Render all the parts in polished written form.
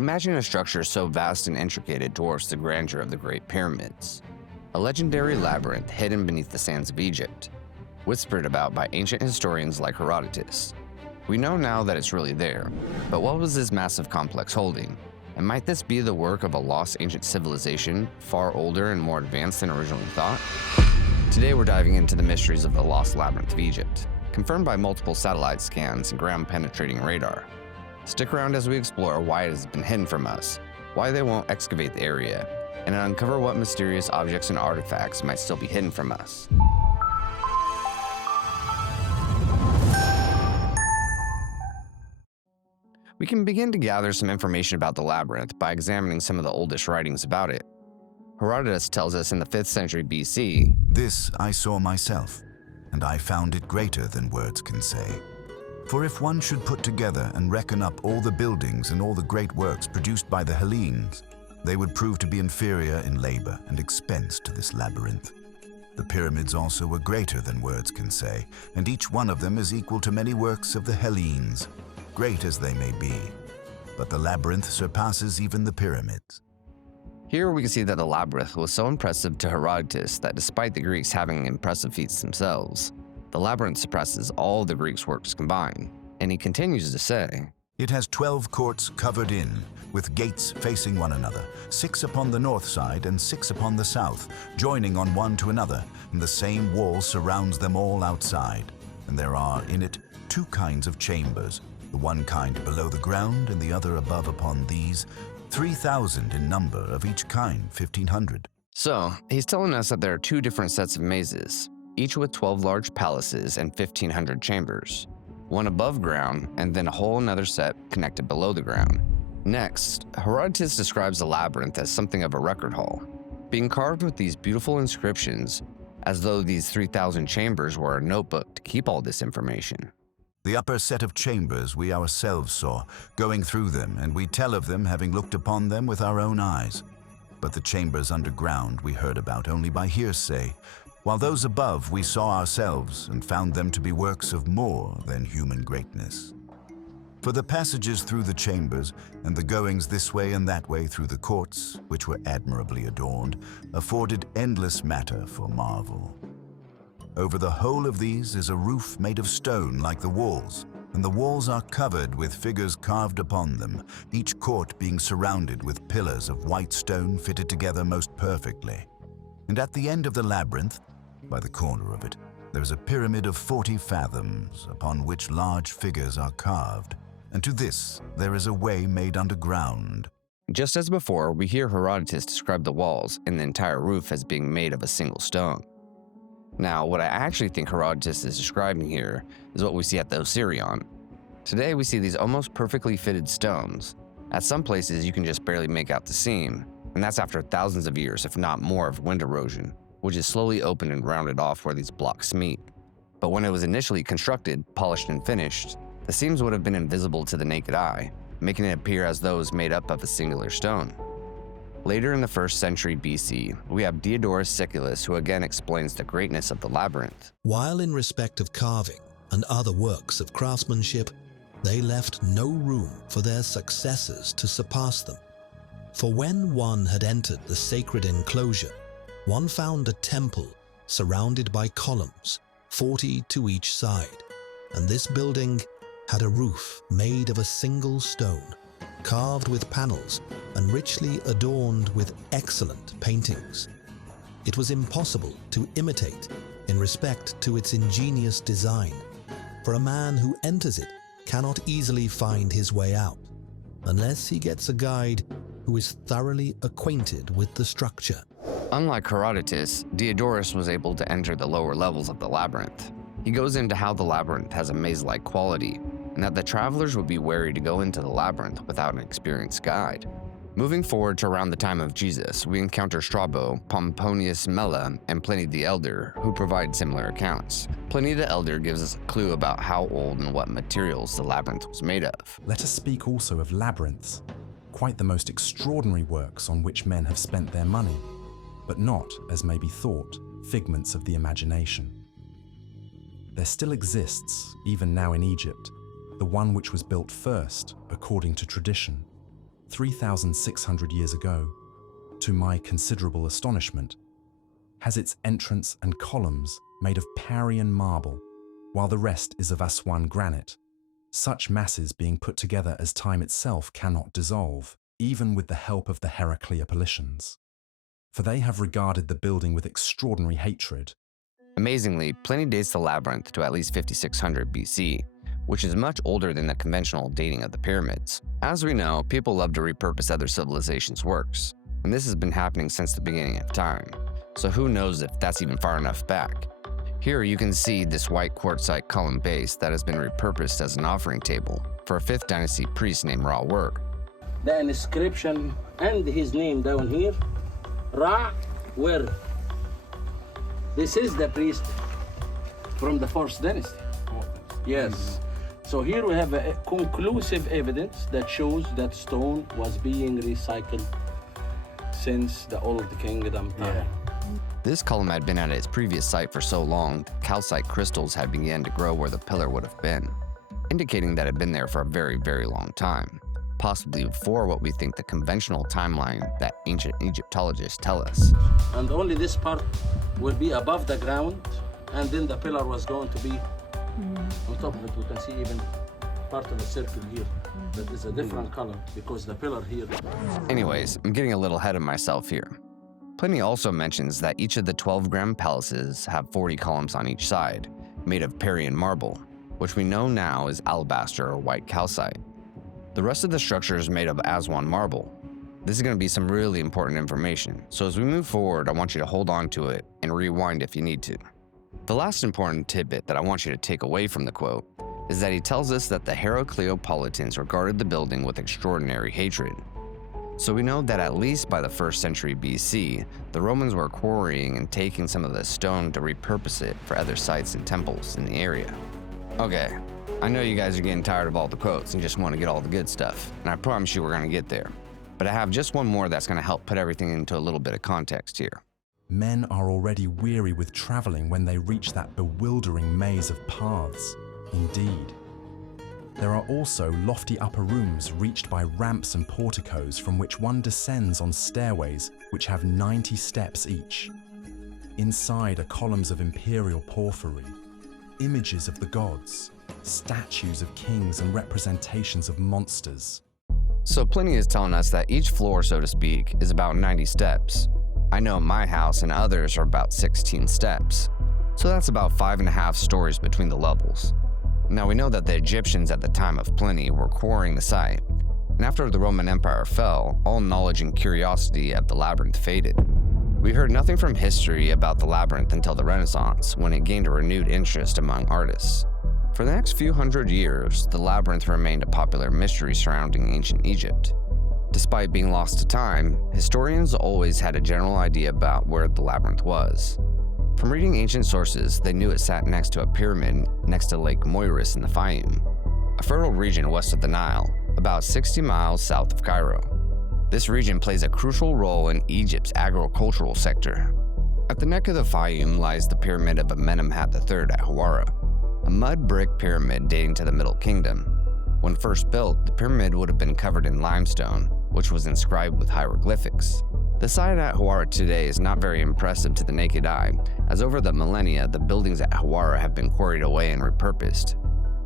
Imagine a structure so vast and intricate it dwarfs the grandeur of the Great Pyramids. A legendary labyrinth hidden beneath the sands of Egypt, whispered about by ancient historians like Herodotus. We know now that it's really there, but what was this massive complex holding? And might this be the work of a lost ancient civilization, far older and more advanced than originally thought? Today we're diving into the mysteries of the lost labyrinth of Egypt, confirmed by multiple satellite scans and ground-penetrating radar. Stick around as we explore why it has been hidden from us, why they won't excavate the area, and uncover what mysterious objects and artifacts might still be hidden from us. We can begin to gather some information about the labyrinth by examining some of the oldest writings about it. Herodotus tells us in the 5th century BC, "This I saw myself, and I found it greater than words can say. For if one should put together and reckon up all the buildings and all the great works produced by the Hellenes, they would prove to be inferior in labor and expense to this labyrinth. The pyramids also were greater than words can say, and each one of them is equal to many works of the Hellenes, great as they may be. But the labyrinth surpasses even the pyramids." Here we can see that the labyrinth was so impressive to Herodotus that despite the Greeks having impressive feats themselves, the labyrinth surpasses all the Greeks' works combined. And he continues to say, "It has 12 courts covered in, with gates facing one another, 6 upon the north side and 6 upon the south, joining on one to another, and the same wall surrounds them all outside. And there are in it 2 kinds of chambers, the one kind below the ground and the other above upon these, 3,000 in number, of each kind 1,500. So, he's telling us that there are 2 different sets of mazes, each with 12 large palaces and 1,500 chambers, one above ground and then a whole another set connected below the ground. Next, Herodotus describes the labyrinth as something of a record hall, being carved with these beautiful inscriptions, as though these 3,000 chambers were a notebook to keep all this information. The upper set of chambers we ourselves saw, going through them, and we tell of them having looked upon them with our own eyes. But the chambers underground we heard about only by hearsay, while those above we saw ourselves and found them to be works of more than human greatness. For the passages through the chambers and the goings this way and that way through the courts, which were admirably adorned, afforded endless matter for marvel. Over the whole of these is a roof made of stone like the walls, and the walls are covered with figures carved upon them, each court being surrounded with pillars of white stone fitted together most perfectly. And at the end of the labyrinth, by the corner of it, there is a pyramid of 40 fathoms, upon which large figures are carved, and to this there is a way made underground." Just as before, we hear Herodotus describe the walls and the entire roof as being made of a single stone. Now, what I actually think Herodotus is describing here is what we see at the Osirion. Today we see these almost perfectly fitted stones. At some places you can just barely make out the seam, and that's after thousands of years, if not more, of wind erosion, which is slowly opened and rounded off where these blocks meet. But when it was initially constructed, polished and finished, the seams would have been invisible to the naked eye, making it appear as though it was made up of a singular stone. Later in the 1st century BC, we have Diodorus Siculus, who again explains the greatness of the labyrinth. "While in respect of carving and other works of craftsmanship, they left no room for their successors to surpass them. For when one had entered the sacred enclosure, one found a temple surrounded by columns, 40 to each side, and this building had a roof made of a single stone, carved with panels and richly adorned with excellent paintings. It was impossible to imitate in respect to its ingenious design, for a man who enters it cannot easily find his way out, unless he gets a guide who is thoroughly acquainted with the structure." Unlike Herodotus, Diodorus was able to enter the lower levels of the labyrinth. He goes into how the labyrinth has a maze-like quality, and that the travelers would be wary to go into the labyrinth without an experienced guide. Moving forward to around the time of Jesus, we encounter Strabo, Pomponius Mela, and Pliny the Elder, who provide similar accounts. Pliny the Elder gives us a clue about how old and what materials the labyrinth was made of. Let us speak also of labyrinths, quite the most extraordinary works on which men have spent their money, but not, as may be thought, figments of the imagination. There still exists, even now in Egypt, the one which was built first, according to tradition. 3,600 years ago, to my considerable astonishment, has its entrance and columns made of Parian marble, while the rest is of Aswan granite, such masses being put together as time itself cannot dissolve, even with the help of the Heracleopolitans. For they have regarded the building with extraordinary hatred. Amazingly, Pliny dates the Labyrinth to at least 5600 BC, which is much older than the conventional dating of the pyramids. As we know, people love to repurpose other civilizations' works, and this has been happening since the beginning of time, so who knows if that's even far enough back. Here you can see this white quartzite column base that has been repurposed as an offering table for a 5th dynasty priest named Ra-Wer. The inscription and his name down here, Ra-Wer. This is the priest from the 4th dynasty. Yes. So here we have a conclusive evidence that shows that stone was being recycled since the Old Kingdom time. This column had been at its previous site for so long, calcite crystals had begun to grow where the pillar would have been, indicating that it had been there for a very, very long time, possibly before what we think the conventional timeline that ancient Egyptologists tell us. And only this part will be above the ground, and then the pillar was going to be on top of it. We can see even part of the circle here that is a different color because the pillar here. Anyways, I'm getting a little ahead of myself here. Pliny also mentions that each of the 12-gram palaces have 40 columns on each side, made of Parian marble, which we know now is alabaster or white calcite. The rest of the structure is made of Aswan marble. This is going to be some really important information, so as we move forward, I want you to hold on to it and rewind if you need to. The last important tidbit that I want you to take away from the quote is that he tells us that the Heracleopolitans regarded the building with extraordinary hatred. So we know that at least by the 1st century BC, the Romans were quarrying and taking some of the stone to repurpose it for other sites and temples in the area. Okay, I know you guys are getting tired of all the quotes and just want to get all the good stuff, and I promise you we're going to get there. But I have just one more that's going to help put everything into a little bit of context here. Men are already weary with traveling when they reach that bewildering maze of paths. Indeed. There are also lofty upper rooms reached by ramps and porticos from which one descends on stairways which have 90 steps each. Inside are columns of imperial porphyry, images of the gods, statues of kings and representations of monsters. So Pliny is telling us that each floor, so to speak, is about 90 steps. I know my house and others are about 16 steps, so that's about 5.5 stories between the levels. Now we know that the Egyptians at the time of Pliny were quarrying the site, and after the Roman Empire fell, all knowledge and curiosity of the Labyrinth faded. We heard nothing from history about the Labyrinth until the Renaissance, when it gained a renewed interest among artists. For the next few hundred years, the Labyrinth remained a popular mystery surrounding ancient Egypt. Despite being lost to time, historians always had a general idea about where the Labyrinth was. From reading ancient sources, they knew it sat next to a pyramid next to Lake Moiris in the Fayum, a fertile region west of the Nile, about 60 miles south of Cairo. This region plays a crucial role in Egypt's agricultural sector. At the neck of the Fayum lies the pyramid of Amenemhat III at Hawara, a mud brick pyramid dating to the Middle Kingdom. When first built, the pyramid would have been covered in limestone, which was inscribed with hieroglyphics. The site at Hawara today is not very impressive to the naked eye, as over the millennia, the buildings at Hawara have been quarried away and repurposed.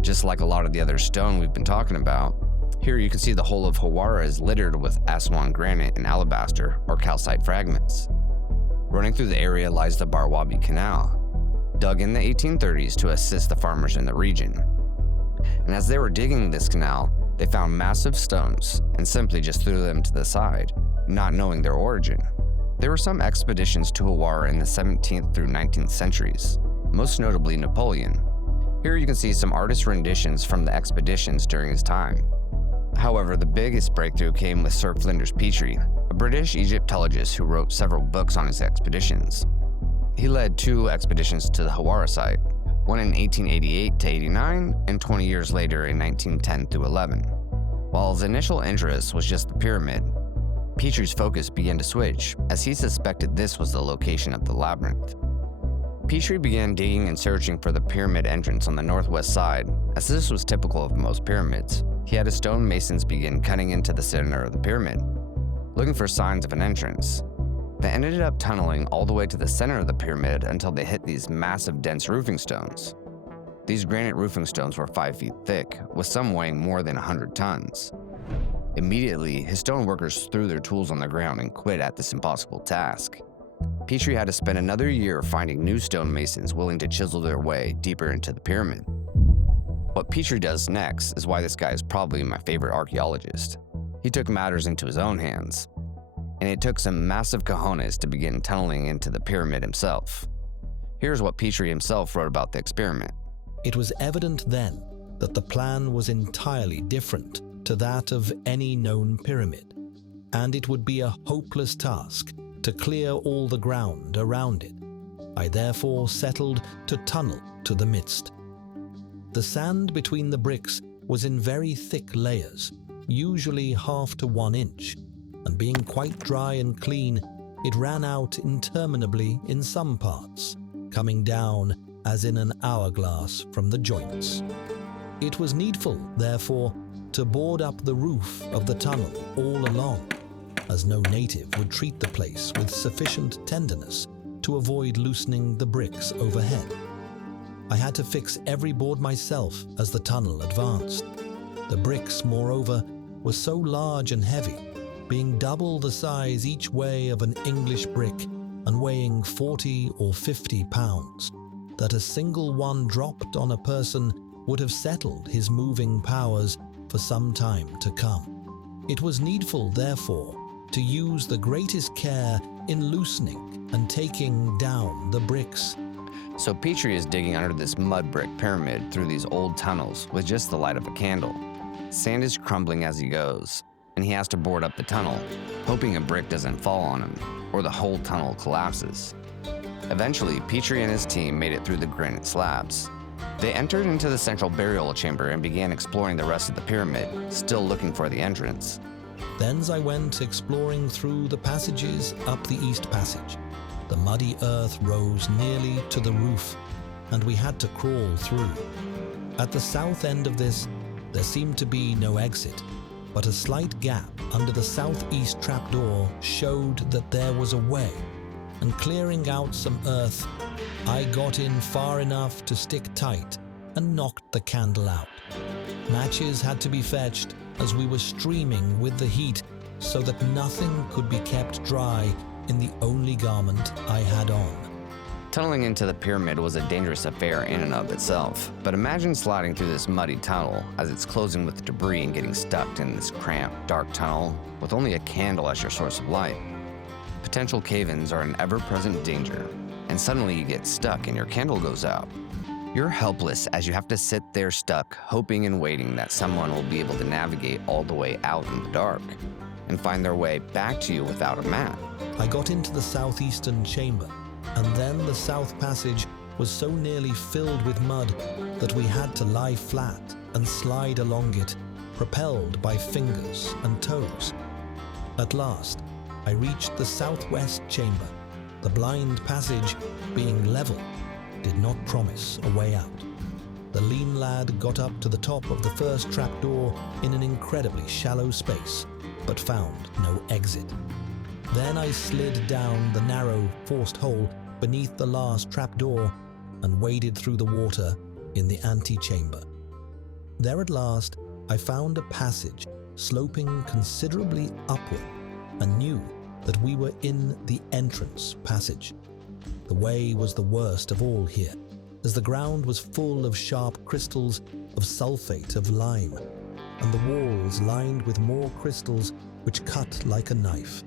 Just like a lot of the other stone we've been talking about, here you can see the whole of Hawara is littered with Aswan granite and alabaster, or calcite fragments. Running through the area lies the Barwabi Canal, dug in the 1830s to assist the farmers in the region. And as they were digging this canal, they found massive stones and simply just threw them to the side, not knowing their origin. There were some expeditions to Hawara in the 17th through 19th centuries, most notably Napoleon. Here you can see some artist renditions from the expeditions during his time. However, the biggest breakthrough came with Sir Flinders Petrie, a British Egyptologist who wrote several books on his expeditions. He led 2 expeditions to the Hawara site, one in 1888 to 89 and 20 years later in 1910 through 11. While his initial interest was just the pyramid, Petrie's focus began to switch, as he suspected this was the location of the labyrinth. Petrie began digging and searching for the pyramid entrance on the northwest side, as this was typical of most pyramids. he had his stonemasons begin cutting into the center of the pyramid, looking for signs of an entrance. They ended up tunneling all the way to the center of the pyramid until they hit these massive dense roofing stones. These granite roofing stones were 5 feet thick, with some weighing more than 100 tons. Immediately, his stone workers threw their tools on the ground and quit at this impossible task. Petrie had to spend another year finding new stonemasons willing to chisel their way deeper into the pyramid. What Petrie does next is why this guy is probably my favorite archaeologist. He took matters into his own hands, and it took some massive cojones to begin tunneling into the pyramid himself. Here's what Petrie himself wrote about the experiment. It was evident then that the plan was entirely different to that of any known pyramid, and it would be a hopeless task to clear all the ground around it. I therefore settled to tunnel to the midst. The sand between the bricks was in very thick layers, usually 1/2 to 1 inch, and being quite dry and clean, it ran out interminably in some parts, coming down as in an hourglass from the joints. It was needful, therefore, to board up the roof of the tunnel all along, as no native would treat the place with sufficient tenderness to avoid loosening the bricks overhead. I had to fix every board myself as the tunnel advanced. The bricks, moreover, were so large and heavy, being double the size each way of an English brick and weighing 40 or 50 pounds, that a single one dropped on a person would have settled his moving powers for some time to come. It was needful, therefore, to use the greatest care in loosening and taking down the bricks. So Petrie is digging under this mud brick pyramid through these old tunnels with just the light of a candle. Sand is crumbling as he goes, and he has to board up the tunnel, hoping a brick doesn't fall on him or the whole tunnel collapses. Eventually, Petrie and his team made it through the granite slabs. They entered into the central burial chamber and began exploring the rest of the pyramid, still looking for the entrance. Thence I went exploring through the passages up the east passage. The muddy earth rose nearly to the roof, and we had to crawl through. At the south end of this, there seemed to be no exit, but a slight gap under the southeast trapdoor showed that there was a way, and clearing out some earth, I got in far enough to stick tight and knocked the candle out. Matches had to be fetched as we were streaming with the heat so that nothing could be kept dry in the only garment I had on. Tunneling into the pyramid was a dangerous affair in and of itself, but imagine sliding through this muddy tunnel as it's closing with debris and getting stuck in this cramped, dark tunnel with only a candle as your source of light. Potential cave-ins are an ever-present danger, and suddenly you get stuck and your candle goes out. You're helpless as you have to sit there stuck, hoping and waiting that someone will be able to navigate all the way out in the dark and find their way back to you without a map. I got into the southeastern chamber, and then the south passage was so nearly filled with mud that we had to lie flat and slide along it, propelled by fingers and toes. At last, I reached the southwest chamber. The blind passage, being level, did not promise a way out. The lean lad got up to the top of the first trapdoor in an incredibly shallow space, but found no exit. Then I slid down the narrow, forced hole beneath the last trapdoor and waded through the water in the antechamber. There at last, I found a passage sloping considerably upward and knew that we were in the entrance passage. The way was the worst of all here, as the ground was full of sharp crystals of sulfate of lime, and the walls lined with more crystals which cut like a knife.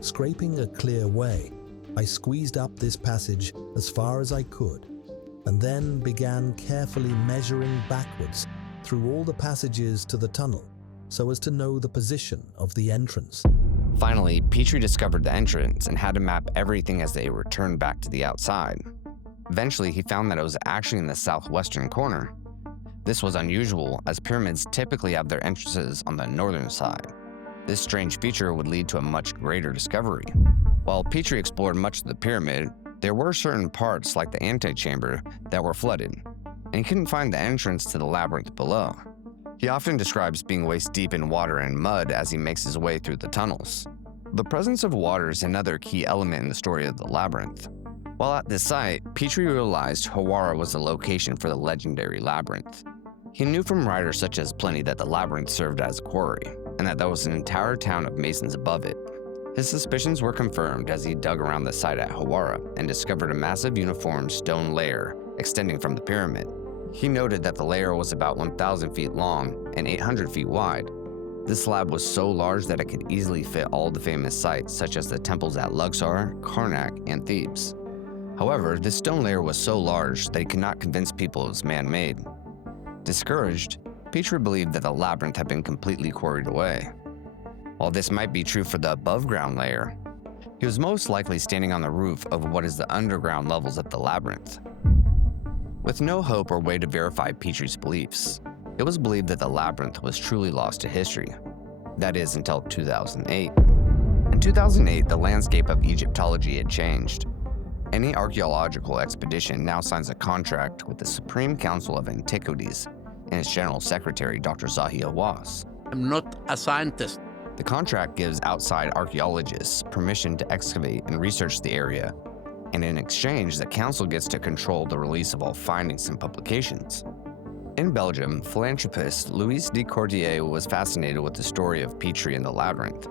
Scraping a clear way, I squeezed up this passage as far as I could, and then began carefully measuring backwards through all the passages to the tunnel, so as to know the position of the entrance. Finally, Petrie discovered the entrance and had to map everything as they returned back to the outside. Eventually, he found that it was actually in the southwestern corner. This was unusual, as pyramids typically have their entrances on the northern side. This strange feature would lead to a much greater discovery. While Petrie explored much of the pyramid, there were certain parts, like the antechamber, that were flooded, and he couldn't find the entrance to the labyrinth below. He often describes being waist deep in water and mud as he makes his way through the tunnels. The presence of water is another key element in the story of the Labyrinth. While at this site, Petrie realized Hawara was the location for the legendary Labyrinth. He knew from writers such as Pliny that the Labyrinth served as a quarry, and that there was an entire town of masons above it. His suspicions were confirmed as he dug around the site at Hawara and discovered a massive uniform stone layer extending from the pyramid. He noted that the layer was about 1,000 feet long and 800 feet wide. This slab was so large that it could easily fit all the famous sites such as the temples at Luxor, Karnak, and Thebes. However, this stone layer was so large that he could not convince people it was man-made. Discouraged, Petrie believed that the labyrinth had been completely quarried away. While this might be true for the above-ground layer, he was most likely standing on the roof of what is the underground levels of the labyrinth. With no hope or way to verify Petrie's beliefs, it was believed that the labyrinth was truly lost to history. That is, until 2008. In 2008, the landscape of Egyptology had changed. Any archaeological expedition now signs a contract with the Supreme Council of Antiquities and its General Secretary, Dr. Zahi Hawass. I'm not a scientist. The contract gives outside archaeologists permission to excavate and research the area, and in exchange, the council gets to control the release of all findings and publications. In Belgium, philanthropist Louis de Cordier was fascinated with the story of Petrie and the Labyrinth,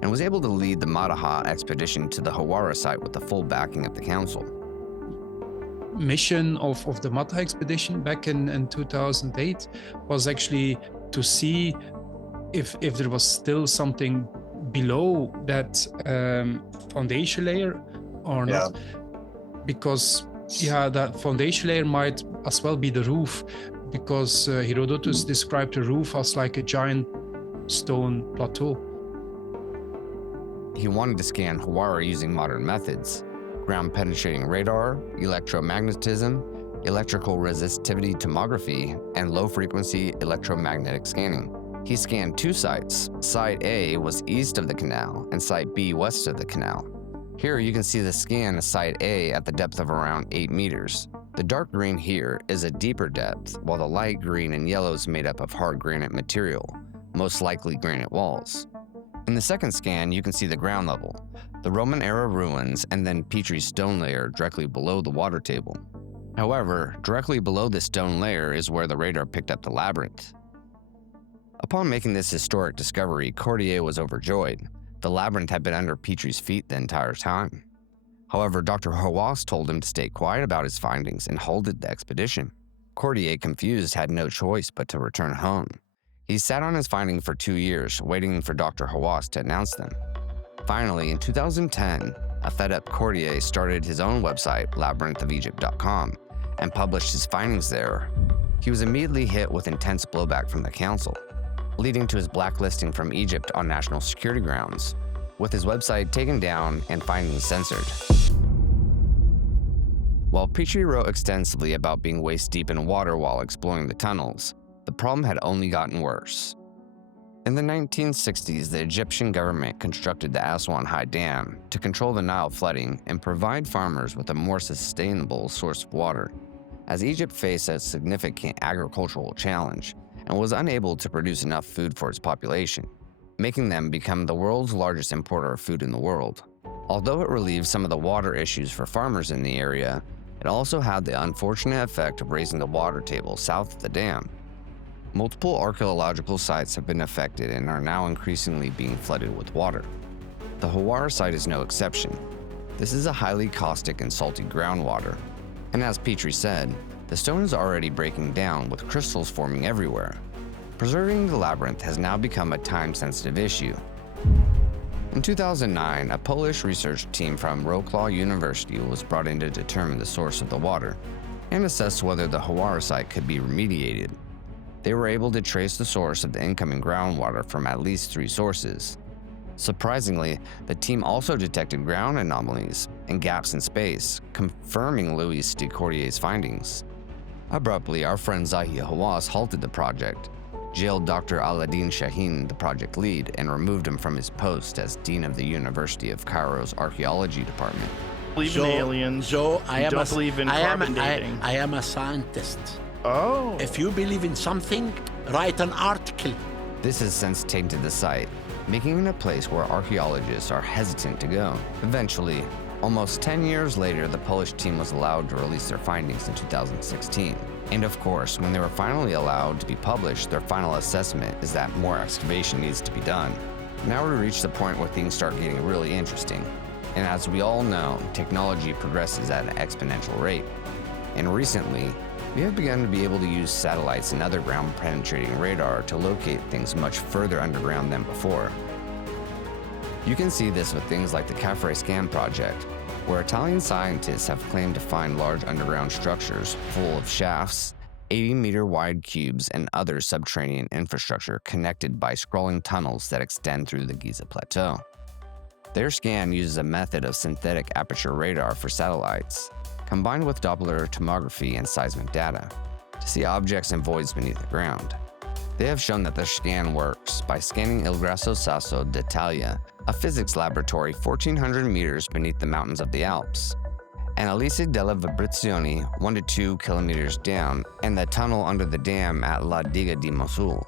and was able to lead the Madaha expedition to the Hawara site with the full backing of the council. Mission of the Mata expedition back in 2008 was actually to see if there was still something below that foundation layer or not. Because that foundation layer might as well be the roof, because Herodotus described the roof as like a giant stone plateau. He wanted to scan Hawara using modern methods: ground-penetrating radar, electromagnetism, electrical resistivity tomography, and low-frequency electromagnetic scanning. He scanned two sites. Site A was east of the canal, and Site B west of the canal. Here you can see the scan of Site A at the depth of around 8 meters. The dark green here is a deeper depth, while the light green and yellow is made up of hard granite material, most likely granite walls. In the second scan, you can see the ground level, the Roman-era ruins, and then Petrie's stone layer directly below the water table. However, directly below this stone layer is where the radar picked up the labyrinth. Upon making this historic discovery, Cordier was overjoyed. The labyrinth had been under Petrie's feet the entire time. However, Dr. Hawass told him to stay quiet about his findings and halted the expedition. Cordier, confused, had no choice but to return home. He sat on his findings for 2 years, waiting for Dr. Hawass to announce them. Finally, in 2010, a fed-up Cordier started his own website, labyrinthofegypt.com, and published his findings there. He was immediately hit with intense blowback from the council, leading to his blacklisting from Egypt on national security grounds, with his website taken down and findings censored. While Petrie wrote extensively about being waist-deep in water while exploring the tunnels, the problem had only gotten worse. In the 1960s, the Egyptian government constructed the Aswan High Dam to control the Nile flooding and provide farmers with a more sustainable source of water, as Egypt faced a significant agricultural challenge and was unable to produce enough food for its population, making them become the world's largest importer of food in the world. Although it relieved some of the water issues for farmers in the area, it also had the unfortunate effect of raising the water table south of the dam. Multiple archaeological sites have been affected and are now increasingly being flooded with water. The Hawara site is no exception. This is a highly caustic and salty groundwater, and as Petrie said, the stone is already breaking down with crystals forming everywhere. Preserving the labyrinth has now become a time-sensitive issue. In 2009, a Polish research team from Wrocław University was brought in to determine the source of the water and assess whether the Hawara site could be remediated. They were able to trace the source of the incoming groundwater from at least 3 sources. Surprisingly, the team also detected ground anomalies and gaps in space, confirming Louis de Cordier's findings. Abruptly, our friend Zahi Hawass halted the project, jailed Dr. Aladdin Shaheen, the project lead, and removed him from his post as Dean of the University of Cairo's Archaeology Department. Believe in aliens. So I You am don't believe in carbon dating. I am a scientist. Oh. If you believe in something, write an article. This has since tainted the site, making it a place where archaeologists are hesitant to go. Eventually, almost 10 years later, the Polish team was allowed to release their findings in 2016. And of course, when they were finally allowed to be published, their final assessment is that more excavation needs to be done. Now we reach the point where things start getting really interesting. And as we all know, technology progresses at an exponential rate. And recently, we have begun to be able to use satellites and other ground-penetrating radar to locate things much further underground than before. You can see this with things like the Cordier Scans project, where Italian scientists have claimed to find large underground structures full of shafts, 80-meter-wide cubes, and other subterranean infrastructure connected by scrolling tunnels that extend through the Giza Plateau. Their scan uses a method of synthetic aperture radar for satellites, combined with Doppler tomography and seismic data, to see objects and voids beneath the ground. They have shown that their scan works by scanning Il Grasso Sasso d'Italia, a physics laboratory 1,400 meters beneath the mountains of the Alps, Analisi delle Vibrazioni 1 to 2 kilometers down, and the tunnel under the dam at La Diga di Mosul.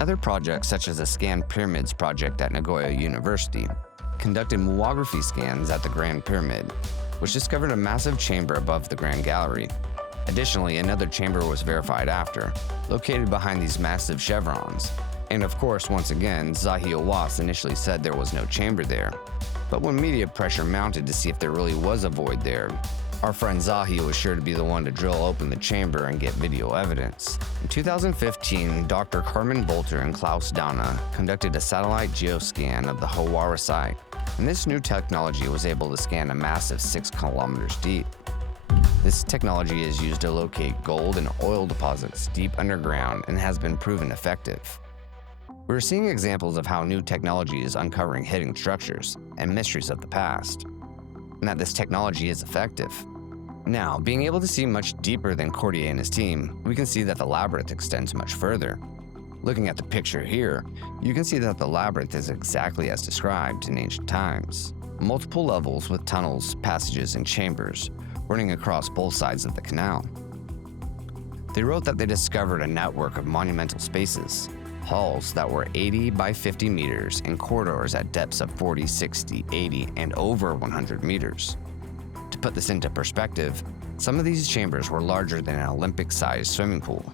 Other projects, such as the Scan Pyramids project at Nagoya University, conducted muography scans at the Grand Pyramid, which discovered a massive chamber above the Grand Gallery. Additionally, another chamber was verified after, located behind these massive chevrons. And of course, once again, Zahi Hawass initially said there was no chamber there. But when media pressure mounted to see if there really was a void there, our friend Zahi was sure to be the one to drill open the chamber and get video evidence. In 2015, Dr. Carmen Bolter and Klaus Dana conducted a satellite geoscan of the Hawara site, and this new technology was able to scan a massive 6 kilometers deep. This technology is used to locate gold and oil deposits deep underground and has been proven effective. We're seeing examples of how new technology is uncovering hidden structures and mysteries of the past, and that this technology is effective. Now, being able to see much deeper than Cordier and his team, we can see that the Labyrinth extends much further. Looking at the picture here, you can see that the Labyrinth is exactly as described in ancient times. Multiple levels with tunnels, passages, and chambers running across both sides of the canal. They wrote that they discovered a network of monumental spaces, halls that were 80 by 50 meters and corridors at depths of 40, 60, 80, and over 100 meters. To put this into perspective, some of these chambers were larger than an Olympic-sized swimming pool.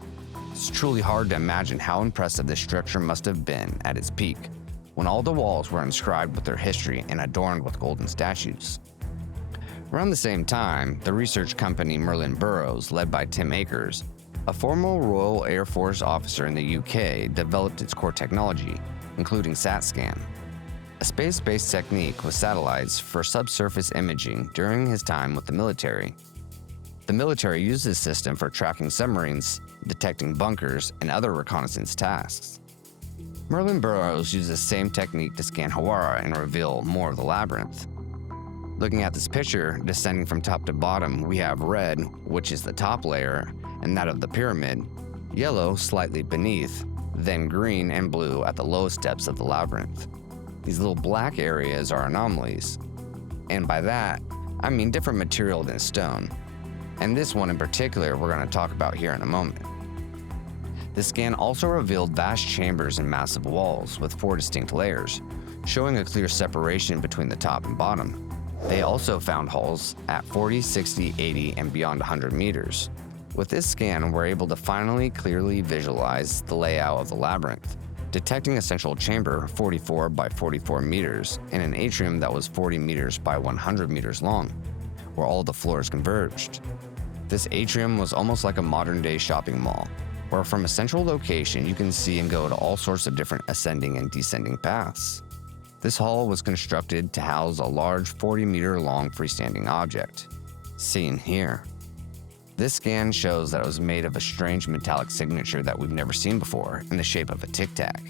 It's truly hard to imagine how impressive this structure must have been at its peak, when all the walls were inscribed with their history and adorned with golden statues. Around the same time, the research company Merlin Burroughs, led by Tim Akers, a former Royal Air Force officer in the UK, developed its core technology, including SAT-SCAN, a space-based technique with satellites for subsurface imaging during his time with the military. The military used this system for tracking submarines, detecting bunkers, and other reconnaissance tasks. Merlin Burroughs used the same technique to scan Hawara and reveal more of the Labyrinth. Looking at this picture, descending from top to bottom, we have red, which is the top layer, and that of the pyramid, yellow slightly beneath, then green and blue at the lowest depths of the Labyrinth. These little black areas are anomalies, and by that, I mean different material than stone. And this one in particular we're going to talk about here in a moment. The scan also revealed vast chambers and massive walls with 4 distinct layers, showing a clear separation between the top and bottom. They also found halls at 40, 60, 80, and beyond 100 meters. With this scan, we're able to finally clearly visualize the layout of the Labyrinth, detecting a central chamber 44 by 44 meters and an atrium that was 40 meters by 100 meters long, where all the floors converged. This atrium was almost like a modern-day shopping mall, where from a central location you can see and go to all sorts of different ascending and descending paths. This hall was constructed to house a large 40-meter-long freestanding object, seen here. This scan shows that it was made of a strange metallic signature that we've never seen before in the shape of a tic-tac.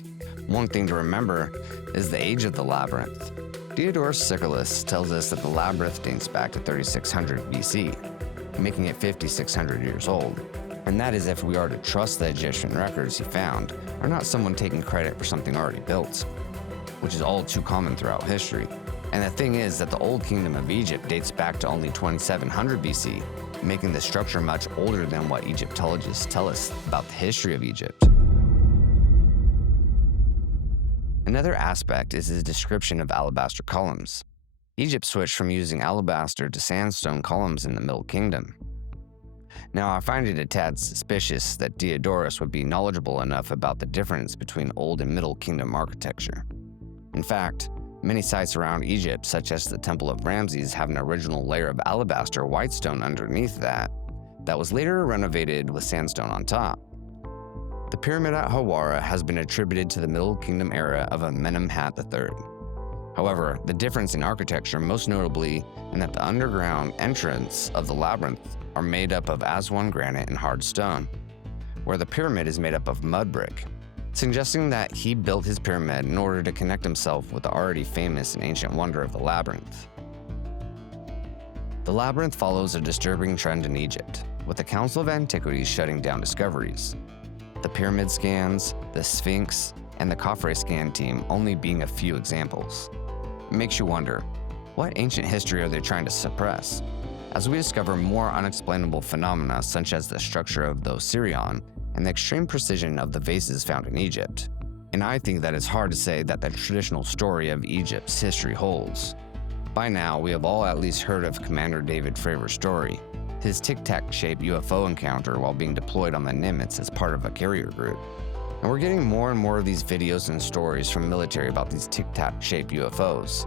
One thing to remember is the age of the Labyrinth. Diodorus Siculus tells us that the Labyrinth dates back to 3600 BC, making it 5,600 years old. And that is if we are to trust the Egyptian records he found, or not someone taking credit for something already built, which is all too common throughout history. And the thing is that the Old Kingdom of Egypt dates back to only 2700 BC, making the structure much older than what Egyptologists tell us about the history of Egypt. Another aspect is his description of alabaster columns. Egypt switched from using alabaster to sandstone columns in the Middle Kingdom. Now, I find it a tad suspicious that Diodorus would be knowledgeable enough about the difference between Old and Middle Kingdom architecture. In fact, many sites around Egypt, such as the Temple of Ramses, have an original layer of alabaster whitestone underneath that was later renovated with sandstone on top. The pyramid at Hawara has been attributed to the Middle Kingdom era of Amenemhat III. However, the difference in architecture, most notably in that the underground entrance of the labyrinth are made up of Aswan granite and hard stone, where the pyramid is made up of mud brick, suggesting that he built his pyramid in order to connect himself with the already famous and ancient wonder of the labyrinth. The labyrinth follows a disturbing trend in Egypt, with the Council of Antiquities shutting down discoveries. The pyramid scans, the Sphinx, and the Cordier scan team only being a few examples. It makes you wonder, what ancient history are they trying to suppress? As we discover more unexplainable phenomena such as the structure of the Osirion and the extreme precision of the vases found in Egypt. And I think that it's hard to say that the traditional story of Egypt's history holds. By now, we have all at least heard of Commander David Fravor's story, his tic-tac-shaped UFO encounter while being deployed on the Nimitz as part of a carrier group. And we're getting more and more of these videos and stories from military about these tic-tac-shaped UFOs.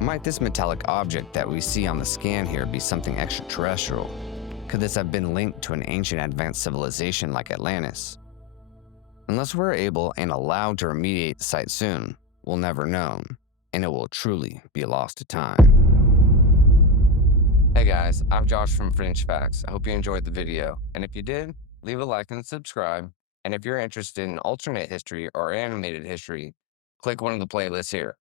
Might this metallic object that we see on the scan here be something extraterrestrial? Could this have been linked to an ancient advanced civilization like Atlantis? Unless we're able and allowed to remediate the site soon, we'll never know, and it will truly be a loss to time. Hey guys, I'm Josh from Fringe Facts. I hope you enjoyed the video, and if you did, leave a like and subscribe. And if you're interested in alternate history or animated history, click one of the playlists here.